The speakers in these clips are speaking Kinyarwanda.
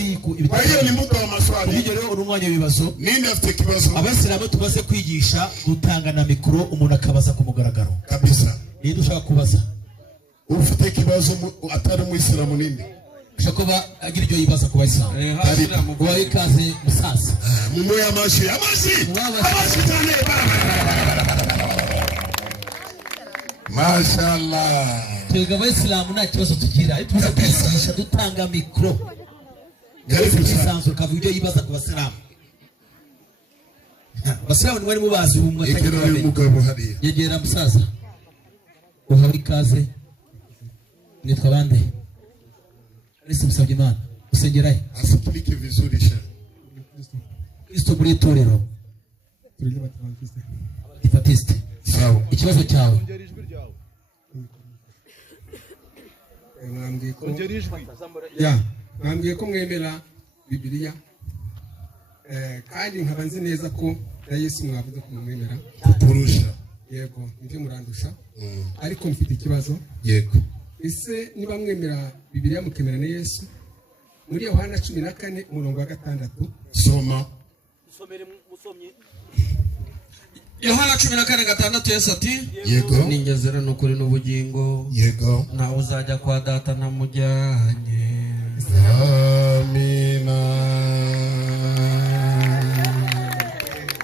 siku kwa hiyo ni muda wa maswali ibyo rero urumwanya bibazo nini afite kibazo abasiramu tubaze kwigisha gutanga na mikro umuntu akabaza ku mugaragaro kabisa ni dushaka kubaza ufite kibazo atari mu Islam nini shakoba agira ibyo yibaza ku bayisilamu karibu kwa ikaze musasa mumo ya amashi cyane mashallah twega abayisilamu nta kibazo tugira tubaze kwigisha dutanga mikro Sanzo kavuga yibaza ku basilamu. Basilamu ni wari mubazi umwe umugabo hariya. Yegera musaza. Uhawe ikaze. Nitwa bande. Kristo musabye Imana. Usengerahe. Asikilike vizuri sha. Kristo muri torero. Batiste. Sawa. Ikibazo cyawe. Mwambwiye ko mwemera Bibiliya kandi nkaba nzi neza ko na Yesu mwavuze ko mwemera kurusha yego nibyo murandusha ariko mfite ikibazo yego ese niba mwemera Bibiliya mukemera na Yesu muri Yohana 14:6 soma usomere musomye Yohana 14:6 Yesu ati yego ningezera n'ukuri n'ubugingo yego nawe uzajya kwa data namujyanye amina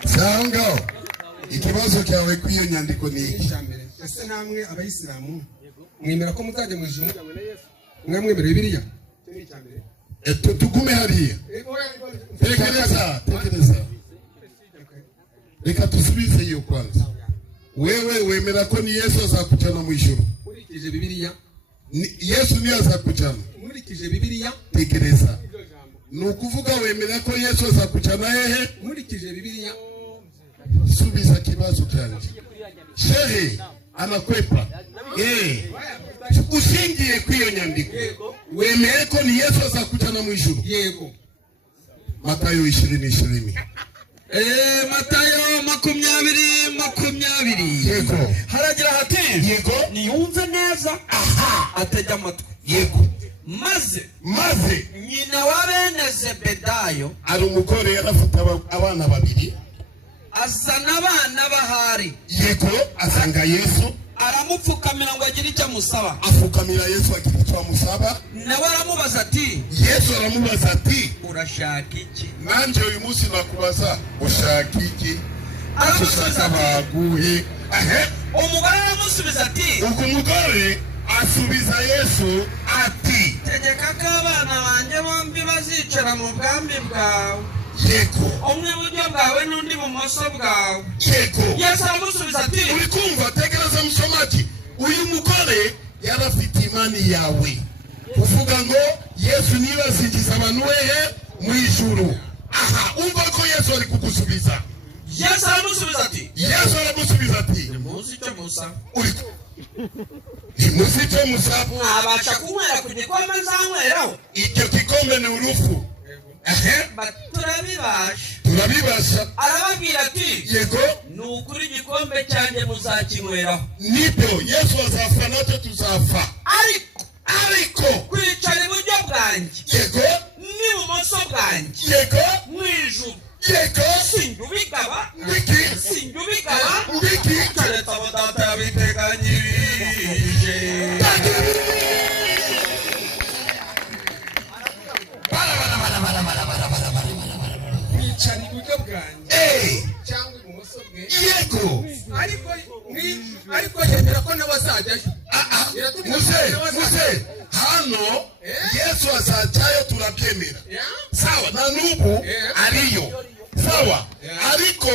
Sango ikibazo cyawe kwiyo nyandiko ni iki ese namwe abayisilamu mwemera ko muzajya mu ijuru mwemera Bibiliya tugume hariya tekereza reka tusubize hiyo kwanza wewe wemera ko ni Yesu azakujana mu ijuru murikije Bibiliya Yesu ni azakujana murikije Bibiliya tekereza nukuvuga wemera ko Yesu azakujana hehe murikije Bibiliya subiza kibazo cyanje shehe anakwepa ushingiye kwiyo nyandiko wemeye ko ni Yesu azakujana mu ijuru yego Matayo 20:20 Matayo 20:20 yego haragira hati yego niyumve neza atejya amatwi yego maze nyina wa bene Zebedayo ari umugore yarafite abana babiri azana abana bahari yego asanga Yesu aramupfukamira ngo agire icyo amusaba afukamira Yesu agira icyo amusaba nawe aramubaza ati Yesu aramubaza ati urashaka iki nanje uyu munsi nakubaza ushaka iki aramusubiza baguhe umugore aramusubiza ati ubwo umugore asubiza Yesu ati tegeka ko abana banjye bombi bazicara mu bwami bwawe yego umwe iburyo bwawe n'undi ibumoso bwawe yego Yesu aramusubiza ati uri kumva tekereza msomaji uyu mugore yarafite imani yawe uvuga ngo Yesu niba azinjiza abantu wehe mu ijuru umva ko Yesu ari kugusubiza Yesu aramusubiza ati muzi icyo musa muzi icyo musa mwabasha kunywera ku gikombe nzanyweraho icyo gikombe ni urufu turabibasha arababwira ati yego ni ukuri igikombe cyanjye muzakinyweraho nibyo Yesu azapfa natwe tuzapfa ariko kwicara iburyo bwanjye yego n'ibumoso bwanjye yego mu ijuru yego sinjye ubigaba ndiki keretse abo data yabiteganyirije kwicara iburyo bwanjye cyangwa ibumoso bwe yego ariko yemera ko n'abazajyayo muze hano Yesu azajyayo turabyemera sawa na nubu ariyo sawa ariko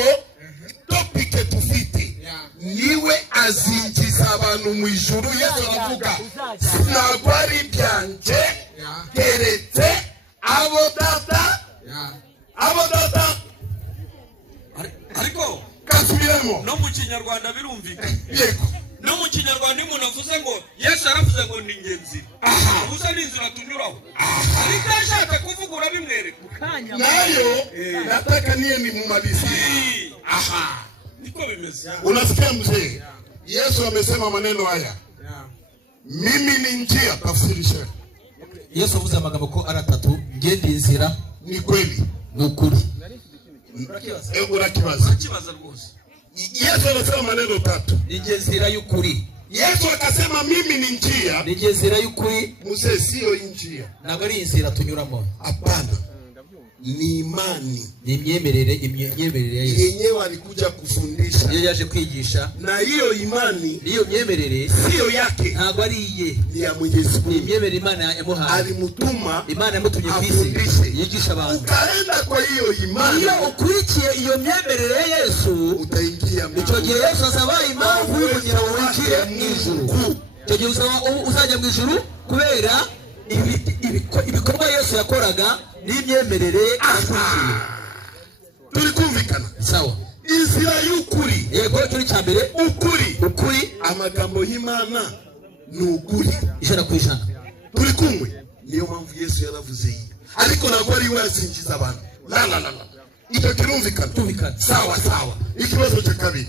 topike tufite niwe azinjiza abantu mu ijuru Yesu aravuga ntabwo ari ibyanjye keretse abo data ariko kasubiremo no mu kinyarwanda birumvikana yego no mu kinyarwanda umuntu avuze ngo Yesu aravuze ngo ni ingenzi ubusa n'inzira tunyuraho ariko ashaka kuvuga urabimwereka nayo nataka niye ni mumalizie niko bimeze unasikia mzee Yesu amesema maneno haya mimi ni njia tafsiri shehe Yesu avuze amagambo ko ari atatu, ngende inzira, ni kweli, n'ukuri. Urakibaza rwose. Yesu anasema maneno tatu. Nije nzira y'ukuri. Yesu akasema mimi ni njia. Nije nzira y'ukuri. Muse sio njia. Ntabwo ari inzira tunyuramo. Hapana. Ni imani. Ni imyemerere ya Yesu. Yenyewe alikuja kufundisha. Yeye yaje kwigisha. Na hiyo imani, hiyo myemerere sio yake. Ntabwo ari iye. Ni ya Mwenyezi Mungu. Ni imyemerere Imana yamuhaye. Alimutuma. Imana yamutumye kwisi. Yigisha abantu. Ukaenda kwa hiyo imani. Iyo ukurikiye iyo myemerere ya Yesu, utaingia mu icyo gihe Yesu azaba impamvu y'ukugira ngo winjire mu ijuru. Icyo gihe uzajya mu ijuru kubera ibikorwa Yesu yakoraga n'imyemerere akurikiye. Turikumvikana? Sawa. Inzira y'ukuri. Yego turi cyambere ukuri amagambo y'Imana ni ukuri. Ijana ku ijana. Turi kumwe. Niyo mpamvu Yesu yaravuze iyi. Ariko ntabwo ari we azinjiza abantu. La. Icyo kirumvikana. Sawa. Ikibazo cya kabiri.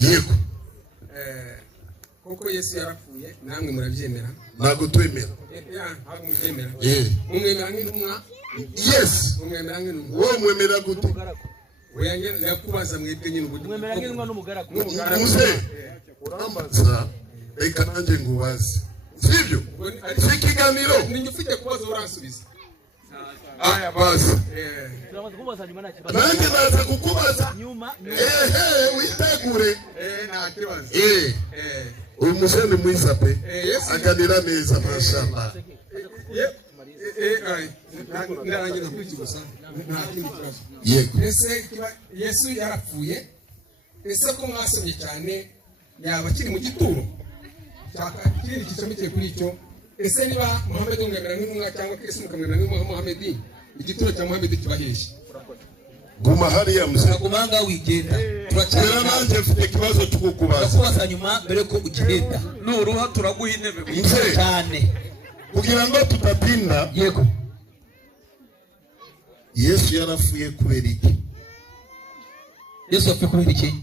Yego. Kuko Yesu yarapfuye namwe murabyemera. Ntabwo twemera. Ntabwo mubyemera. Mumwemera nk'intumwa. Yes. Mumwemera nk'intumwa. Wowe mwemera gute? Oya ndakubaza mwebwe nyine ubu. Mwemera nk'intumwa n'umugaragu. Muze. Urambaza. Reka nanjye ngubaze. Sibyo? Si ikiganiro. Ninjye ufite kubaza uransubiza. Aya basi. Nanjye naza kukubaza. Witegure. Nta kibazo. Uyu musore mwiza pe. Aganira neza mashallah. Ndarangiza kuri gusa. Nta kindi kibazo. Yego. Ese Yesu yarapfuye. Ese ko mwasomye cyane yaba kiri mu gituro. Cyaka kiri kicomekeye kuri icyo. Ese niba Muhammad umwemera nk'umwa cyangwa Yesu mukamwemera nk'Umuhammad, igituro cya Muhammad kibahesha. Guma hariya muzee. Nagumanga wigenda. Turacana nanje mfite ikibazo cy'ukubaza. Ndakubaza nyuma mbere ko ugenda. Nuruha turaguha intebe Mzee cyane. Kugira ngo tutatinda. Yego. Yesu yarafuye kubera iki? Yesu yapfuye kubera iki?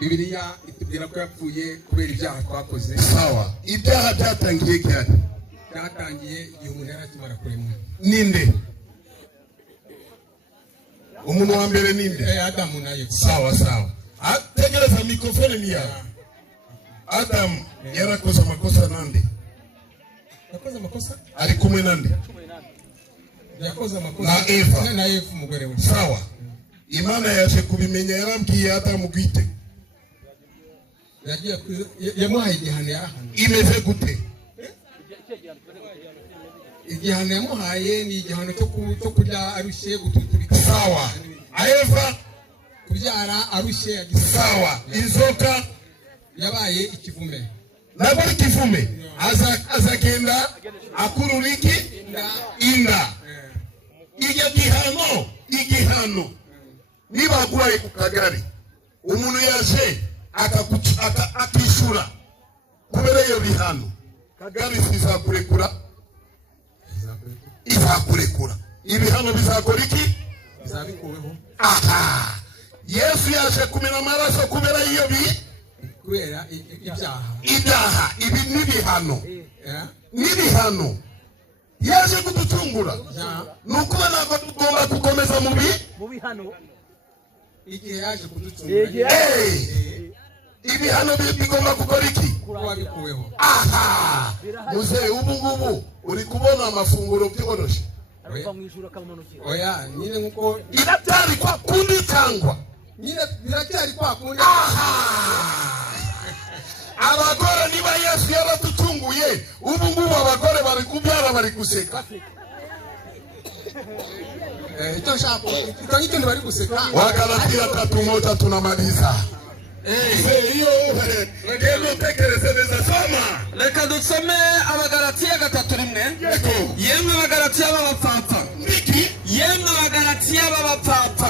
Bibiliya itubwira ko yapfuye kubera ibyaha twakoze. Sawa. Ibyaha byatangiye cyane. Byatangiye igihe umuntu yari akimara kuremwa. Ninde? Umuntu wa mbere ninde? Adamu na Eva. Sawa. Tegereza mikrofone ni yawe. Adamu yarakoze amakosa nande? Yakoze amakosa? Ari kumwe nande? Yakoze amakosa na Eva. Na Eva umugore we. Sawa. Imana yaje kubimenya yarabwiye Adamu gwite. Yagiye yamuhaye igihano yarahana. Imeze gute? Igihano yamuhaye ni igihano cyo kurya arushye gututurika. Sawa. Eva kubyara arushye. Sawa. Inzoka yabaye ikivume. Nabo ikivume. Azagenda akurura iki? Inda. Igihano. Niba agwaye ku kagari. Umuntu yaje akishura. Kubera iyo bihano. Kagari sizakurekura. Izakurekura. Ibihano bizakora iki? Bizabikuweho. Aha. Yesu yaje kumena amaraso kubera iyo kubera ibyaha. Ibi n'ibihano. Yaje kuducungura. Nuko ntabwo tugomba gukomeza mu bihano. Igihe yaje kuducungura. Ibihano bigomba gukora iki? Kuba bikuweho. Aha. Muze ubu ngubu uri kubona amafunguro byoroshye. Oya nyine nkuko iracyari kwa kundi cyangwa nyine biracyari kwa kundi. Abagore niba Yesu yaraducunguye ubu ngubu abagore bari kubyara bari guseka. Icyo nshaka icyo bari guseka. Wagalatia 3:1 tunamaliza. Reka dusome Abagalatiya 3:1. Yemwe Abagalatiya b'abapfapfa. Yemwe Abagalatiya b'abapfapfa.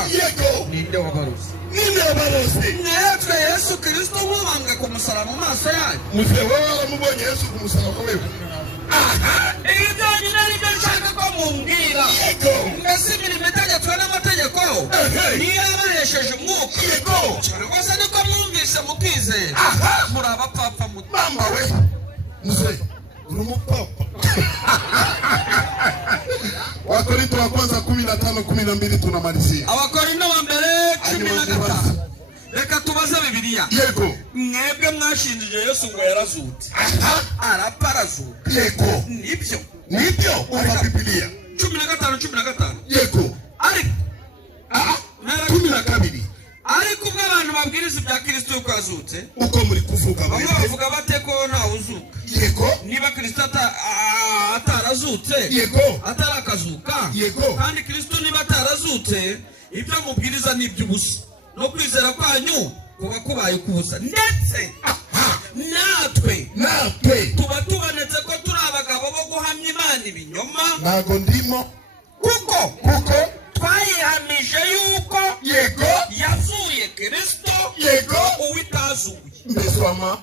Ninde wabarose? Mwebwe Yesu Kristo mubambwe ku musaraba mu maso yanyu. Muze wowe waramubonye Yesu ku musaraba wewe. Ibi byonyine nibyo nshaka ko mumbwira. Mbese imirimo itegetswe n'amategeko niyo yabahesheje umwuka. Rwose niko mwumvise mukizera. Muri abapfapfa mama we. Muze uri umupfapfa. Wakorintho wa kwanza 15:12 tunamalizia. Abakorinto wa mbere 15. Reka tubaze Bibiliya. Yego. Mwebwe mwashinjije Yesu ngo yarazutse. Araparazuka. Yego. Nibyo uva Bibiliya. 15. Yego. Ariko 12. ariko ubwo abantu babwiriza ibya Kristo yuko yazutse, uko muri kuvuga bamwe bavuga bate ko ntawe uzuka? Yego. Niba Kristo atarazutse, yego, atarakazuka, yego, kandi Kristo niba atarazutse, ibyo mubwiriza ni iby'ubusa, no kwizera kwanyu kuba kubaye kubusa. Ndetse natwe tuba tubonetse ko turi abagabo bo guhamya Imana ibinyoma, ntago ndimo, kuko twayihamije yuko yego yazuye Kristo, yego uwitazuye. mbeswama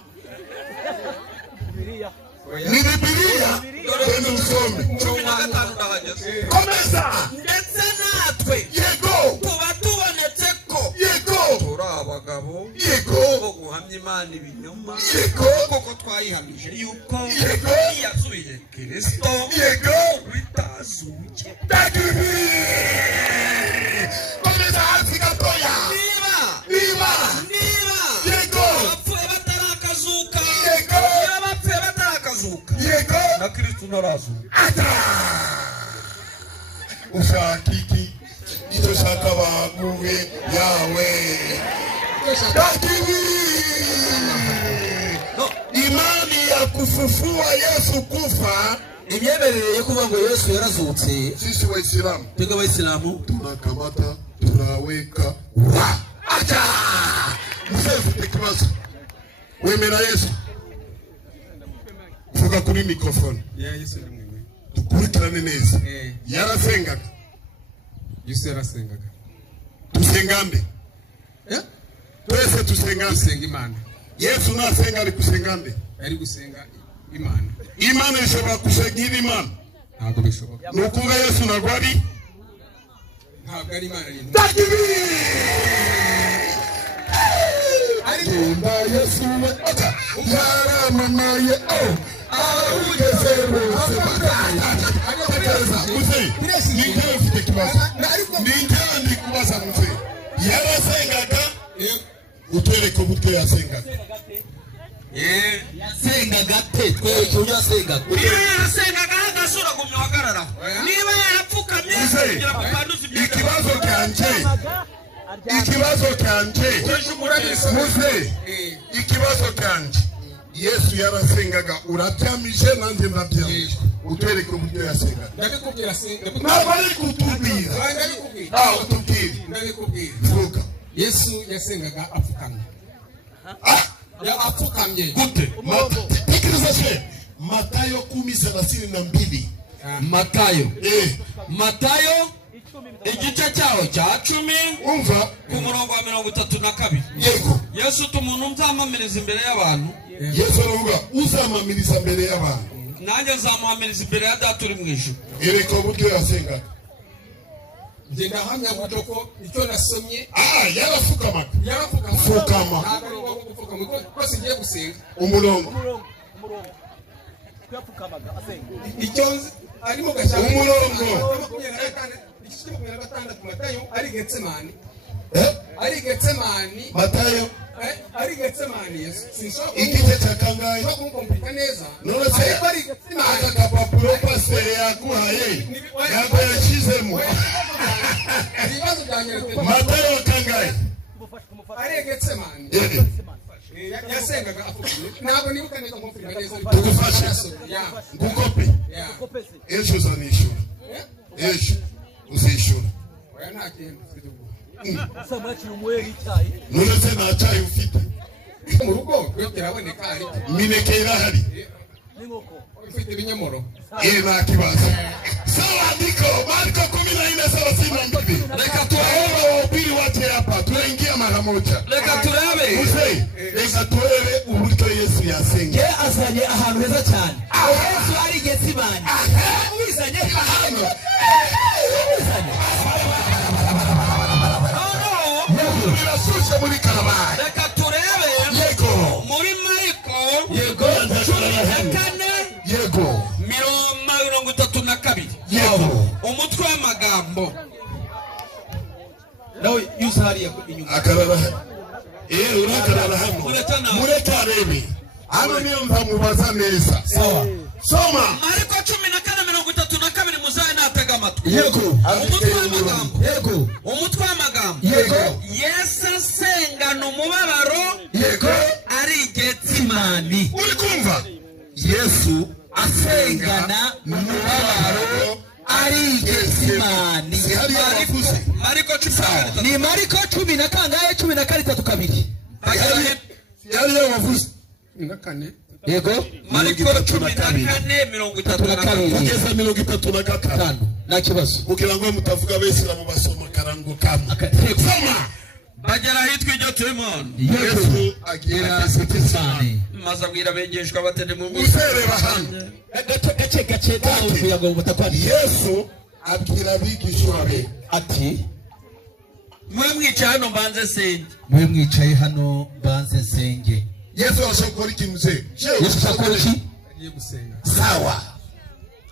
ni Bibiliya. Dore usome 15 ndahageze. komeza. Ndetse natwe yego tuba tubonetse ko yego turi abagabo yego bo guhamya Imana ibinyoma, yego kuko twayihamije yuko yego yazuye Kristo, yego uwitazuye. komeza hasi gatoya. niba yego abapfuye batarakazuka, yego iyo abapfuye batarakazuka, yego na Kristo ntarazuka. ushaka iki? icyo shaka baguwe yawe. Imani ya kufufua Yesu kufa, imyemerere yo kuvuga ngo Yesu yarazutse, sisi Waislamu twebwe Abayisilamu tunakamata tunaweka wa acha msefu tekibazo. Wemera Yesu, vuga kuri mikrofoni. Yesu ni mwe. Tukurikirane neza. Yarasengaga. Yesu yarasengaga. Tusengande. Twese tusengande. Senga Imana. Yesu nasenga ari kusengande. Ari gusenga Imana. Imana ishobora kusengira Imana. Ntabwo bishoboka. Nukuvuga Yesu nagwari. Ntabwo ari Imana nyine. Ariko Yesu ata yaramamaye ugeze rwose. Mzee, ninjye mfite kibazo. Ninjye kubaza mzee. Yarasengaga. Utwereke uburyo yasengaga. yasengaga te, twereke uburyo yasengaga. Niba yarasengaga agasura guhagarara, niba yarapfukamye kugira ngo kanduze ikibazo cyanje muze, ikibazo cyanje Yesu yarasengaga urabyamije nanjye ndabyamije. Utwereke uburyo yasengaga. Ndabikubwira ntabwo ari kutubwira. Utubwire. Ndabikubwira. Vuga. Yesu yasengaga apfukamye. Apfukamye. Gute? Tekereza se. Matayo 10:32. Matayo igice cyaho cya 10 umva ku murongo wa 32. Yego. Yesu tumuntu nzamamiriza imbere y'abantu. Yesu aravuga uzamamiriza imbere y'abantu. Nanjye nzamuhamiriza imbere ya Data uri mu ijuru. Ereka uburyo yasengaga. Ngenda hamya guto ko icyo nasomye. Yarafukamaga. Yarafukama. Kose ngiye gusenga. Umurongo. Yapfukamaga asenga. Icyo arimo gashaka. Umurongo. Matayo ari Getsemani. Ari Getsemani. Matayo ari Getsemani. Yesu sinshobora igice cya kangahe kumva neza. none se aka kapapuro pasere yaguhaye ntabwo yashyizemo. Ibibazo byanyeretse. Matayo kangahe ari Getsemani. Yasengaga apfukamye. Ntabwo nibuka neza kumva neza. tugufashe ngukope ejo uzanishura. Ejo uzishura. Oya nta kintu mfite. Samaki umweri cyayi. none se nta cyayi ufite? Mu rugo yo kiraboneka ari. Mineke irahari. N'inkoko. Ufite ibinyomoro. Nta kibazo. Sawa ndiko Marko 14:32. Reka turebe. Wahubiri wote hapa tunaingia mara moja. Reka turebe. Mzee, reka turebe uburyo Yesu yasenga. Ye azanye ahantu heza cyane. Yesu ari Getsemani. Wizanye hano. Birasuje muri Karabaya. Reka turebe. Yego. Muri Mariko. Yego. 14. Yego. 32. Yego. umutwe w'amagambo nawe yusa hariya inyuma akarara urakarara hano mureka arebe hano niyo nzamubaza neza sawa soma Mariko 14:32 muzaye natega amatwi yego umutwe w'amagambo yego umutwe w'amagambo yego Yesu asengana umubabaro yego ari Getsimani uri kumva Yesu asengana n'umubabaro ari Getsimani si hariya wavuze Mariko 14 ni Mariko 10:13 hariya wavuze yego Mariko 14:32 kugeza 35 nta kibazo kugira ngo mutavuga Abisilamu basoma karango kamwe soma bagera ahitwa iryo Timon Yesu agera Getsimani maze abwira abigishwa batende mu usereba hano gace dawe kugira ngo mutakwani Yesu abwira abigishwa be ati mwe mwicaye hano mbanze senge mwe mwicaye hano banze nsenge Yesu ashobora iki mzee Yesu akora iki sawa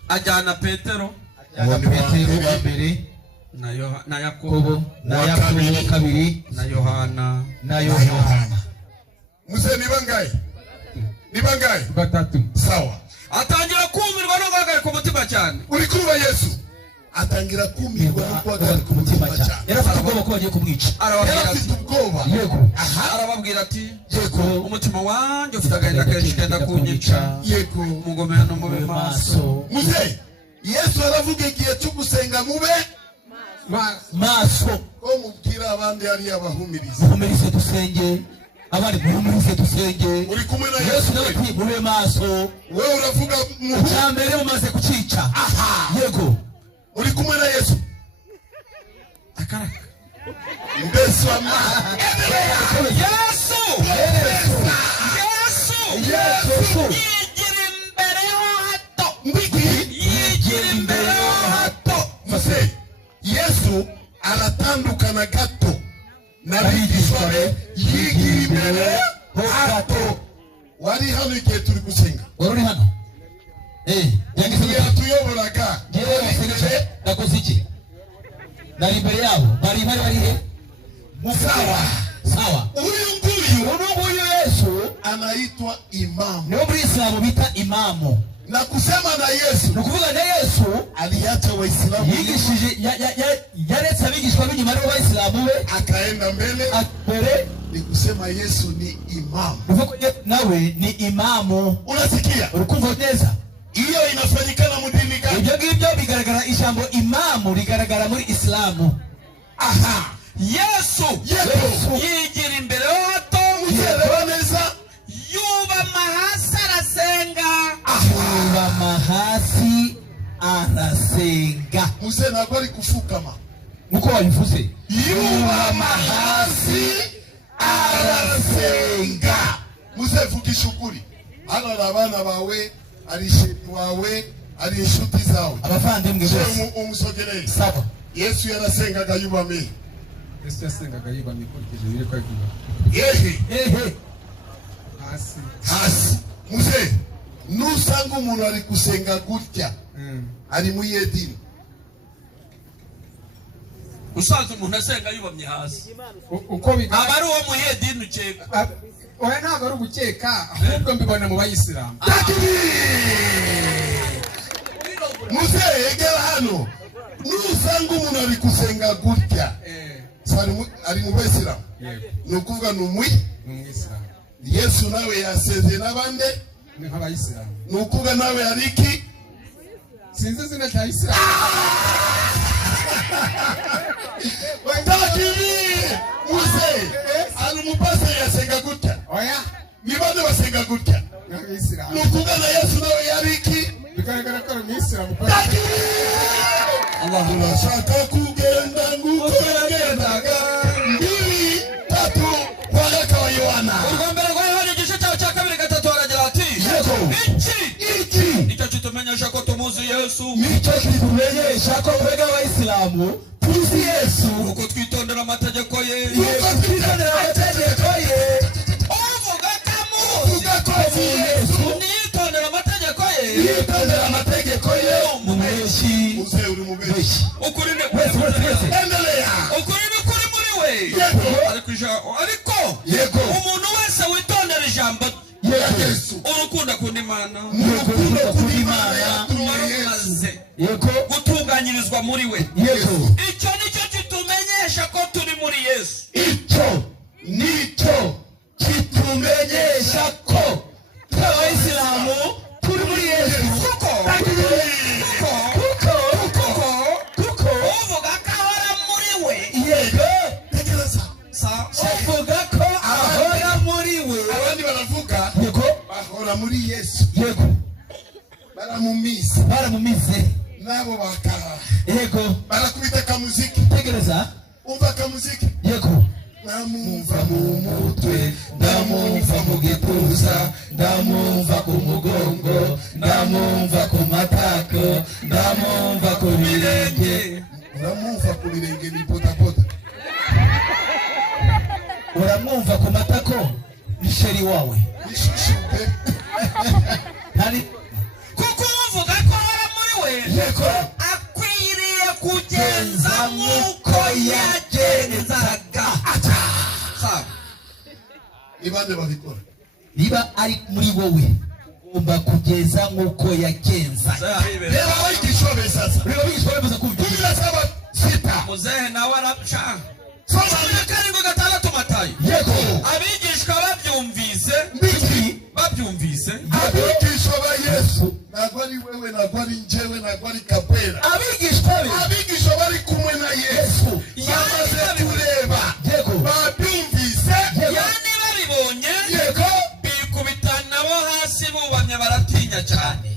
ajyana Petero na Petero wa mbere na Yakobo na Yakobo kabiri na Yohana na Yohana mzee ni bangaye batatu sawa atangira kumirwa no guhagarika umutima cyane uri kumva Yesu atangira kumirwa no guhagarika umutima cyane yarafite ubwoba ko bagiye kumwica yarafite ubwoba yego arababwira ati yego umutima wanjye ufite agahinda kenshi kenda kunyica yego mugomera no mube maso mzee Yesu aravuga igihe cyo gusenga mube maso ko mubwira abandi ari abahumiriza muhumirize dusenge abari muhumirize dusenge uri kumwe na Yesu Yesu nawe ati mube maso wewe uravuga cyambere mumaze kucica yego uri kumwe na Yesu mbese ama Yesu yigira imbere yo hato yigira imbere yo hato mzee Yesu aratandukana gato n'abigishwa be yigira imbere hato wari hano igihe turi gusenga wari hano igihe tuyoboraga nakoze iki nari imbere yabo bari he sawa sawa uyu nguyu Yesu anaitwa imamu niwo muri Islamu bita imamu na kusema na Yesu ni ukuvuga na Yesu aliacha Waislamu yigishije yaretse abigishwa b'inyuma aribo Bayisilamu be akaenda mbele ni kusema Yesu ni imamu nawe ni imamu unasikia urukumva neza hiyo inafanyikana mudini gani ibyo ngibyo bigaragara ijambo imamu rigaragara muri Islamu Yesu yigira imbere yo hato neza yubama hasi arasenga yubama hasi arasenga muse ntabwo ari kufukama nkuko wabivuze yubama hasi arasenga muse vugisha ukuri hano ari abana bawe ari sheri wawe ari inshuti zawe abavandimwe bose umusogereye saba Yesu yarasengaga yubame Yesu yasengaga yubamye kurikije biri kwagiye ehe hasi muse nusanga umuntu ari gusenga gutya ari mu yedini usanze umuntu asenga yubamye hasi uko aba ari uwo muhedini ukeka oya ntabwo ari ugukeka ahubwo mbibona mu Bayisilamu muse egera hano nusanga umuntu ari gusenga gutya ari mu Bayisilamu ni ukuvuga ni umwisilamu Yesu nawe yasezeye n'abandi ni nk'Abayisilamu ni ukuvuga nawe ari iki sinzi izina rya Isilamu muse ari umupasiteri yasenga gutya oya ni bande basenga gutya nk'Abayisilamu ni ukuvuga na Yesu nawe yari iki bigaragara ko ari umwisilamu urashaka kugenda nguko yagendaga 2-3 waraka wa Yohana urwa mbere rwa Yohana igice cyawe cya 2-3 haragira ati iki nicyo kitumenyesha ko tumuzi Yesu nicyo kitumenyesha ko twebwe Abayisilamu tuzi Yesu nuko twitondera amategeko ye uvuga ko Yesu nitondera amategeko ye yitondera amategeko ye mu menshi muse uri mu bene ntimubeshye ukuri ni wese endelea ukuri ni kuri muri we ariko yego umuntu wese witondera ijambo Yesu urukundo akunda Imana urukundo k'Imana tumaze yego gutunganyirizwa muri we Yesu icyo nicyo kitumenyesha ko turi muri Yesu icyo nicyo kitumenyesha ko tw'abayisilamu turi muri Yesu kuko uvuga ko ahora muri we yego uvuga ko ahora muri we abandi baravuga yego bahora muri Yesu yego baramumize nabo bakara yego barakubita kamuziki tegereza umva kamuziki yego ndamumva mu mutwe ndamumva mu gituza ndamumva ku mugongo ndamumva ku matako ndamumva ku birenge ndamumva ku birenge ni potapota uramwumva ku matako ni sheri wawe ishushupe ntari kuko uvuga ko ahora muri we yego akwiriye kugenza nk'uko yagenzaga ibande babikora niba ari muri wowe ugomba kugeza nk'uko yagenza reba abigisha besasa reba abigisha bemeza kumva kumira saba sita muzehe nawe arapfa soma cumi na karindwi gatandatu Matayo yego abigishwa babyumvise mbiki abigishwa ba Yesu ntabwo ari wewe ntabwo ari njyewe ntabwo ari Kapera abigishwa bari kumwe na Yesu bamaze kureba yego babyumvise yani babibonye yego bikubita nabo hasi bubamye baratinya cyane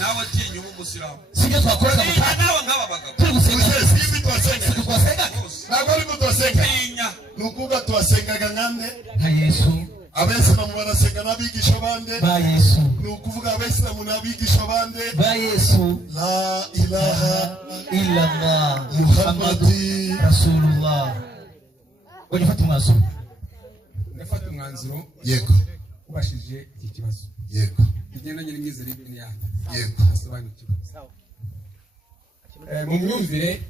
nawe atinya umusilamu sibyo twakoraga mu tinya nawe nk'aba bagabo turi gusenga hivi twasenga ntabwo ari ko twasenga tinya nukuvuga twasengaga nkande nka Yesu abesilamu barasenga n'abigisha bande ba Yesu nukuvuga abesilamu n'abigisha bande ba Yesu la ilaha illallah Muhammadi Rasulullah ugifata umwanzuro ndafata umwanzuro yego ubashije iki kibazo yego bigendanye n'imyizerere y'idini yanyu yego asobanukiwe mu myumvire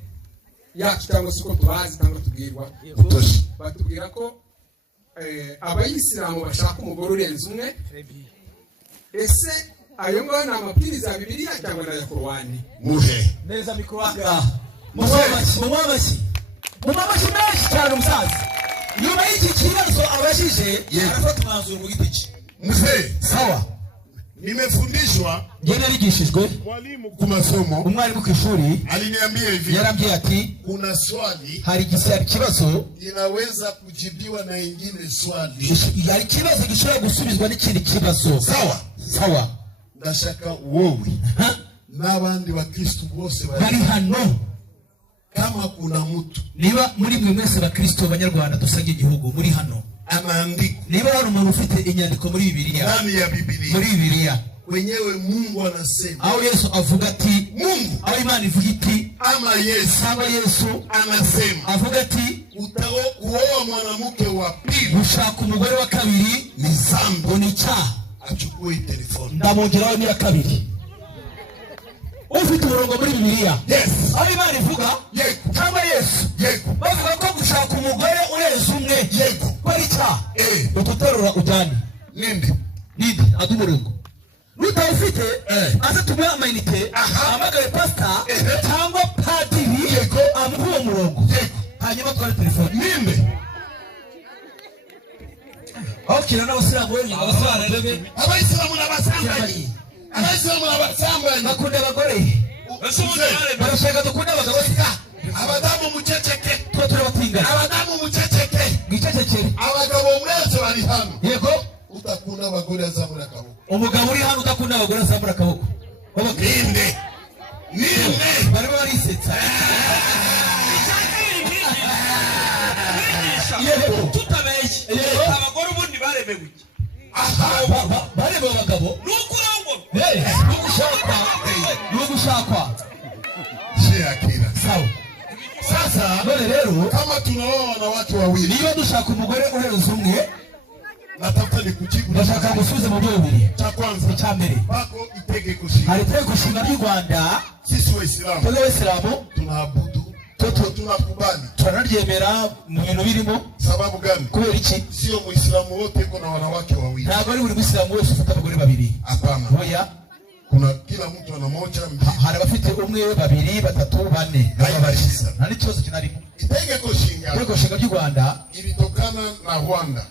yacu cyangwa se uko tubazi cyangwa tubwirwa utoshi batubwira ko abayisilamu bashaka umugore urenze umwe ese ayo ngayo ni amabwiriza ya Bibiliya cyangwa na ya Korowani muhe neza mikoro mumwamashyi menshi cyane umusaza nyuma y'iki kibazo abajije arafata umwanzuro mu giti cye mzee sawa nimefundishwa njye narigishijwe ku masomo umwarimu ku ishuri aliniambia hivi yarambwiye ati kuna swali hari ikibazo inaweza kujibiwa na ingine swali hari ikibazo gishobora gusubizwa n'ikindi kibazo sawa ndashaka wowe n'abandi bakristo bose bari hano kama kuna mtu niba muri mwe mwese bakristo b'abanyarwanda dusanga igihugu muri hano anaandika niba hari umuntu ufite inyandiko muri Bibiliya ndani ya Biblia muri Bibiliya wenyewe Mungu anasema aho Yesu avuga ati Mungu aho Imana ivuga iti ama Yesu anasema avuga ati kuoa mwanamke wa pili gushaka umugore wa kabiri ni dhambi ni icyaha achukue telefoni ndamugeraho niya kabiri ufite umurongo muri Bibiliya yes aho Imana ivuga yego cyangwa Yesu yego bavuga ko gushaka umugore urenze umwe yego ko ari icyaha ututerura ujyane ninde adu umurongo nutawufite aze tumuhe amayinite ahamagare pasita cyangwa padiri amuhe uwo murongo hanyuma tware telefone ninde aho kira n'abasilamu wenyine abayisilamu n'abasambanyi bakunda abagore barashaka dukunda abagabo abadamu muceceke tuba turabatingana abadamu muceceke mwicecekere abagabo mwese bari hano yego udakunda abagore azamura akaboko umugabo uri hano udakunda abagore azamura akaboko ninde barimo barisetsa tutabeshye abagore ubundi baremewe baremewe abagabo ni ugushakwa akira sawa sasa none rero kama tunaoa wanawake wawili niba dushaka umugore urenze umwe natafuta nikujibu. ndashaka gusubiza mu buryo bubiri. Cha kwanza, Icya mbere, bako itegeko nshinga. hari itegeko nshinga ry'u Rwanda. Sisi Waislamu twebwe Abayisilamu tunaabudu, tunakubali. turanaryemera mu bintu birimo. Sababu gani? Kubera iki? Sio Muislamu wote yuko na wanawake wawili. Ntabwo ari buri Muislamu wese ufite abagore babiri. Hapana. Oya, Kuna kila mtu ana moja, mbili. hari abafite umwe, babiri, batatu, bane. Haibashisa. Nta n'ikibazo kinarimo. Itegeko nshinga Itegeko nshinga ry'u Rwanda ilitokana na Rwanda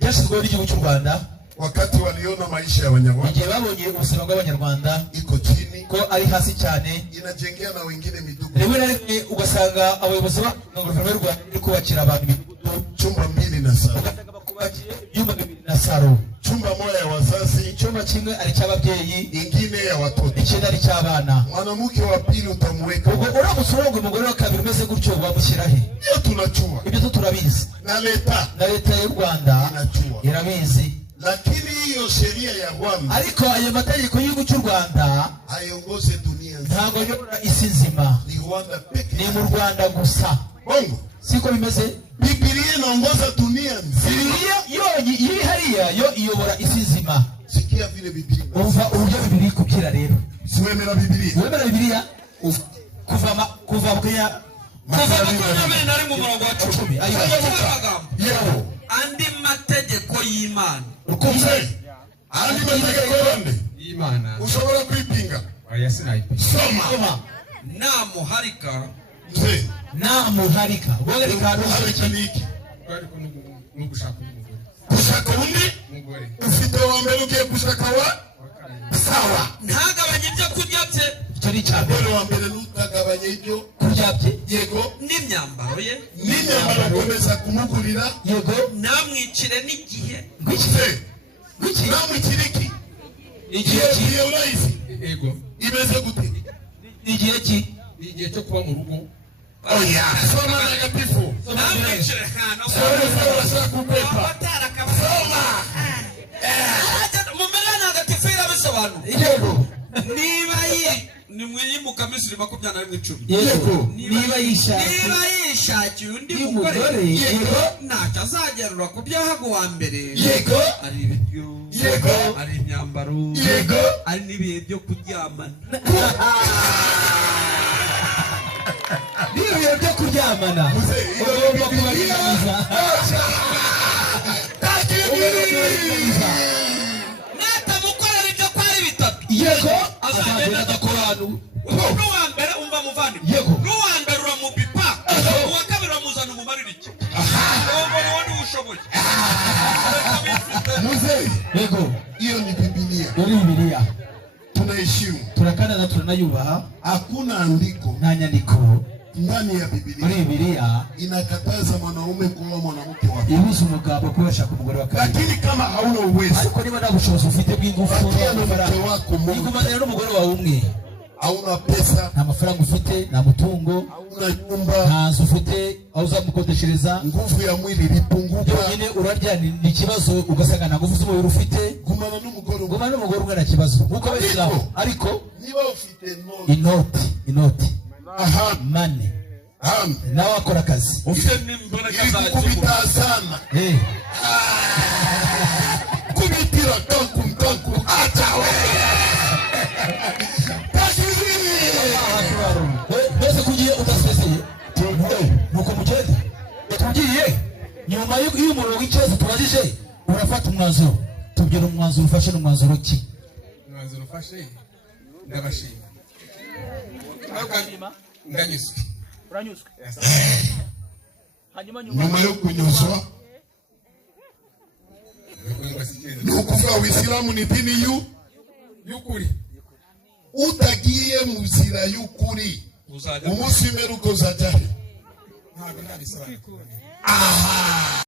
ryashyizweho n'igihugu cy'u Rwanda wakati waliona maisha ya Wanyarwanda igihe babonye ubuzima bw'Abanyarwanda iko chini, ko ari hasi cyane. inajengea na wengine midugu. Rimwe na rimwe ugasanga abayobozi b'ingofero y'u Rwanda bari kubakira abantu imidugudu, Chumba 2 na sala. ugasanga bakubakiye ibyumba 2 na saro. Chumba moja ya wazazi, Icyumba kimwe ari icy'ababyeyi, ingine ya watoto. ikindi ari icy'abana. Mwanamke wa pili utamweka. Ubwo uramutse urongoye umugore wa kabiri umeze gutyo wamushyira he? Hiyo tunachua. Ibyo turabizi, Na leta na leta y'u Rwanda inachua. irabizi. Lakini hiyo sheria ya Rwanda Ariko ayo mategeko y'igihugu cy'u Rwanda haiongoze dunia nzima. ntabwo ayobora isi nzima, Ni Rwanda peke ni yake. mu Rwanda gusa. Bongo. Siko bimeze? Biblia inaongoza dunia nzima. Bibiliya yonyi iri hariya yo iyobora isi nzima. Sikia vile Biblia. Umva uburyo Bibiliya ikubwira rero. Siwemera Biblia. Wemera Bibiliya? Kuva bwaya makumyabiri na rimwe umurongo wa 10. Ayo. Yego. andi mategeko y'Imana. Ukumze. Andi mategeko yande. y'Imana Ushobora kwipinga. oya sinayipinga. Soma. Namuharika Mzee. namuharika wogereka Harika ni iki? ariko no gushaka umugore. Gushaka undi? Umugore Ufite wa mbere ugiye gushaka wa? Sawa. ntagabanye ibyo kurya bye icyo ni cyane Mbere wa mbere nutagabanye ibyo. kurya bye. Yego. n'imyambaro ye, N'imyambaro ukomeza kumugurira. Yego. namwicire n'igihe Mzee. Gwiki. Namwicire iki? Igihe ki? Igihe urahisi. ego Imeze gute? Igihe ki? igihe cyo kuba mu rugo. Oya. Soma negatifu. namwicire hano Soma kukwepa. batarakabasoma mu mbere ntagatifu irabisobanura. Yego. niba ni mwiyimuka Misiri 21:10. Yego. Niba yishakiye niba yishakiye undi umugore, mugore yego. ntacyo azagerura ku byahaga uwa mbere. Yego. ari ibiryo, Yego. ari imyambaro, Yego. ari n'ibihe byo kuryamana. niba ibiro byo kuryamana ugomba kubaringaniza. natamukorera ibyo ko ari bitatu. Yego. azagenda adakora ahantu. n'uwa mbere umva muvandimwe. Yego. n'uwa mbere uramupipa, uwa kabiri uramuzana umumarira iki. uwo muntu niwe ushoboye. Mzee. Yego. Hiyo ni Biblia. Dore Bibiliya Tunaheshimu. turakanda turanayubaha. Hakuna andiko nta nyandiko ndani ya muri Biblia Bibiliya inakataza mwanaume kuoa mwanamke wa pili. ibuza umugabo kuba yashaka umugore wa kabiri. Lakini kama hauna uwezo, Ariko niba nta bushobozi ufite bw'ingufu Patia n'amafaranga, mke wako Mungu. yigumanira n'umugore wawe umwe. hauna pesa, Nta mafaranga ufite, nta mutungo, hauna nyumba, nta nzu ufite aho uzamukodeshereza, nguvu ya mwili ilipunguka, byonyine urarya ni ikibazo, ugasanga nta ngufu z'umubiri ufite. gumana n'umugore umwe. Gumana n'umugore umwe nta kibazo nk'uko Abayisilamu. Ariko Niba ufite inoti ahantu mane hano nawe akora akazi. ufite n'imbaraga za ilikukubita sana, kubitira tonku acha wewe. Mbese kugiye udasezeye nuko mugenda tugiye nyuma y'umurongo w'ikibazo tubajije urafata umwanzuro. Tubwira umwanzuro ufashe n'umwanzuro ki? Umwanzuro ufashe ndabashima. Ndanyuzwe. uranyuzwe hanyuma Nyuma yo kunyuzwa ni ukuvuga Uislamu ni dini y'ukuri. utagiye mu nzira y'ukuri umunsi umwe uko uzajahe. Ntabwo ndabisobanura. Aha.